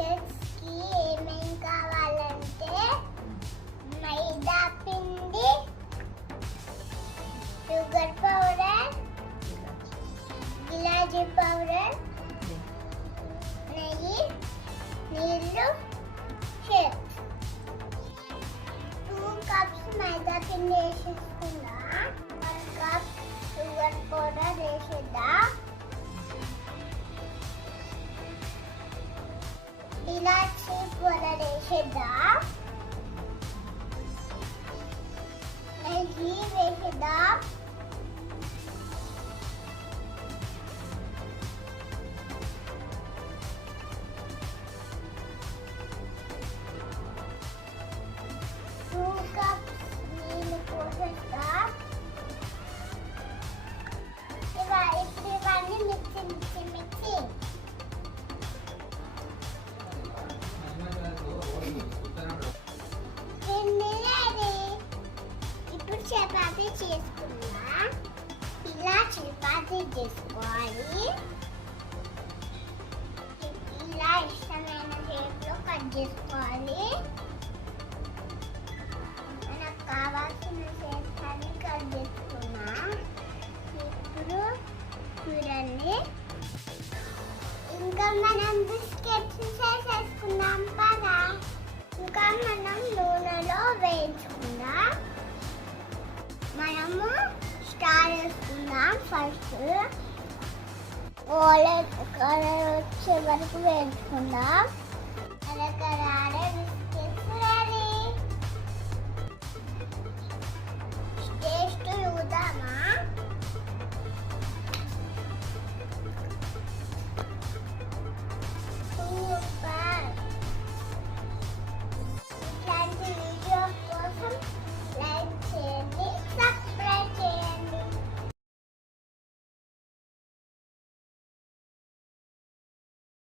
బిస్కెట్స్కి ఏమేమి కావాలంటే మైదా పిండి, షుగర్ పౌడర్, ఇలాచీ పౌడర్, నెయ్యి, నీళ్ళు, షేక్. 2 cups మైదా పిండి వేసేసుకుందా. 1 cup షుగర్ పౌడర్ వేసేద్దా. ఇలాచీ పౌడర్ వేసేద్దా. నెయ్యి వేసేద్దా. నీళ్ళు పోసేస్తా. ఇప్పుడు ఇవన్నీ మిక్సీ ఇప్పుడు చపాతీ చేసుకున్నా. ఇలా చపాతీ చేసుకోవాలి. ఇలా ఇష్టమైన షేప్లో కట్ చేసుకోవాలి. మనకు కావాల్సిన షేప్స్ అన్ని కట్ చేసుకున్నా. ఇప్పుడు చూడండి, ఇంకా మనం బిస్కెట్స్ చేసేసుకుందాం కదా. ఇంకా మనం నూనెలో వేయించుకుందాం. మనము స్టార్ వేసుకుందాం. ఫస్ట్ గోల్డెన్ కలర్ వచ్చే వరకు వేయించుకుందాం.